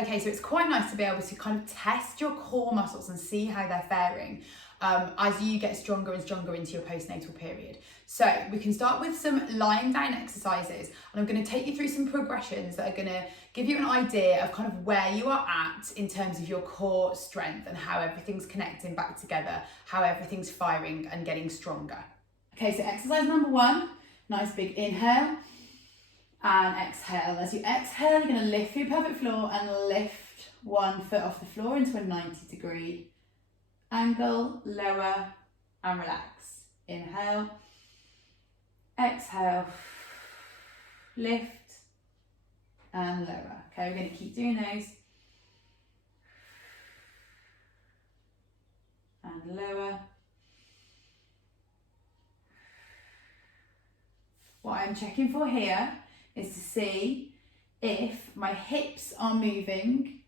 Okay, so it's quite nice to be able to kind of test your core muscles and see how they're faring as you get stronger and stronger into your postnatal period. So we can start with some lying down exercises, and I'm going to take you through some progressions that are going to give you an idea of kind of where you are at in terms of your core strength and how everything's connecting back together, how everything's firing and getting stronger. Okay, so exercise number 1, nice big inhale and exhale. As you exhale, you're going to lift your pelvic floor and lift one foot off the floor into a 90-degree angle, lower and relax. Inhale, exhale, lift and lower. Okay, we're going to keep doing those. And lower. What I'm checking for here is to see if my hips are moving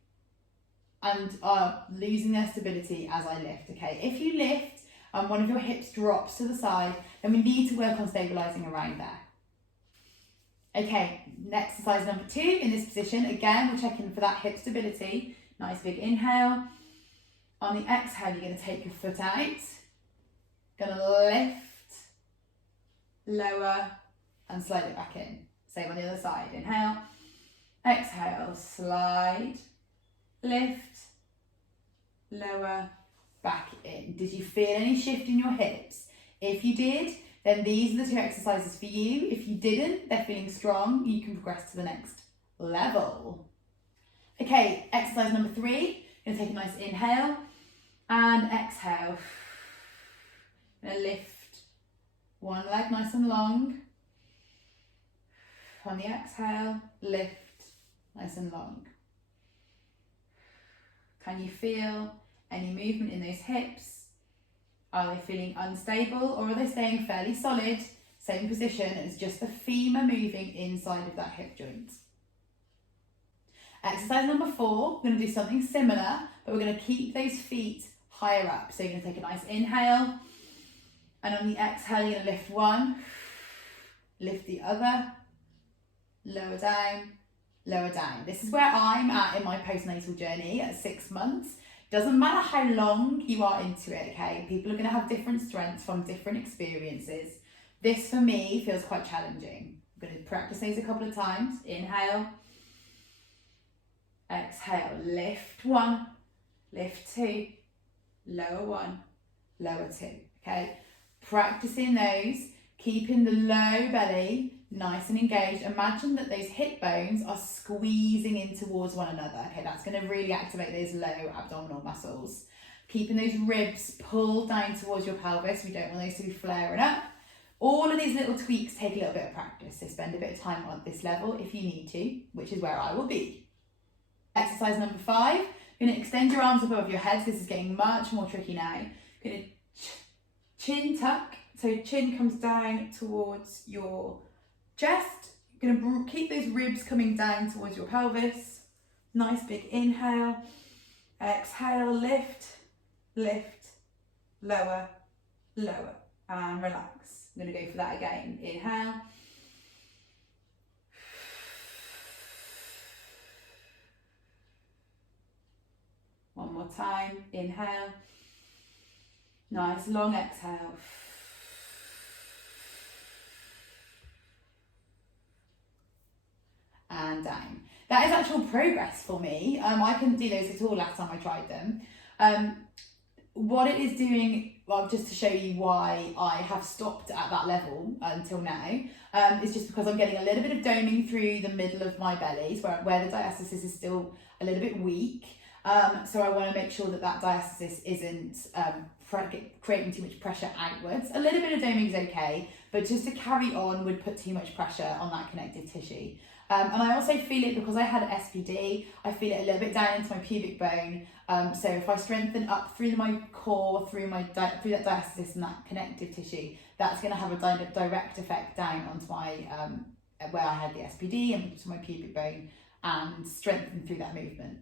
and are losing their stability as I lift. Okay, if you lift and one of your hips drops to the side, then we need to work on stabilising around there. Okay, exercise number 2 in this position. Again, we're checking for that hip stability. Nice big inhale. On the exhale, you're going to take your foot out. Going to lift, lower, and slide it back in. Same on the other side. Inhale, exhale, slide, lift, lower, back in. Did you feel any shift in your hips? If you did, then these are the 2 exercises for you. If you didn't, they're feeling strong, you can progress to the next level. Okay, exercise number 3. You're going to take a nice inhale and exhale. Going to lift one leg nice and long. On the exhale, lift nice and long. Can you feel any movement in those hips? Are they feeling unstable, or are they staying fairly solid? Same position as just the femur moving inside of that hip joint. Exercise number 4, we're going to do something similar, but we're going to keep those feet higher up. So you're going to take a nice inhale, and on the exhale, you're going to lift one, lift the other, lower down, lower down. This is where I'm at in my postnatal journey at 6 months. Doesn't matter how long you are into it, okay? People are going to have different strengths from different experiences. This for me feels quite challenging. I'm going to practice these a couple of times. Inhale, exhale, lift 1, lift 2, lower 1, lower 2, okay? Practicing those, keeping the low belly nice and engaged. Imagine that those hip bones are squeezing in towards one another. Okay, that's going to really activate those low abdominal muscles. Keeping those ribs pulled down towards your pelvis. We don't want those to be flaring up. All of these little tweaks take a little bit of practice, so spend a bit of time on this level if you need to, which is where I will be. Exercise number 5, you're going to extend your arms above your head. This is getting much more tricky now. You're going to chin tuck, so chin comes down towards your chest. You're going to keep those ribs coming down towards your pelvis. Nice big inhale, exhale, lift, lift, lower, lower, and relax. I'm going to go for that again. Inhale, one more time. Inhale, nice long exhale. And down. That is actual progress for me. I couldn't do those at all last time I tried them. What it is doing, well, just to show you why I have stopped at that level until now, is just because I'm getting a little bit of doming through the middle of my belly, where the diastasis is still a little bit weak. So I want to make sure that that diastasis isn't creating too much pressure outwards. A little bit of doming is okay, but just to carry on would put too much pressure on that connective tissue. And I also feel it because I had SPD, I feel it a little bit down into my pubic bone. So if I strengthen up through my core, through that diastasis and that connective tissue, that's going to have a direct effect down onto my where I had the SPD and to my pubic bone, and strengthen through that movement.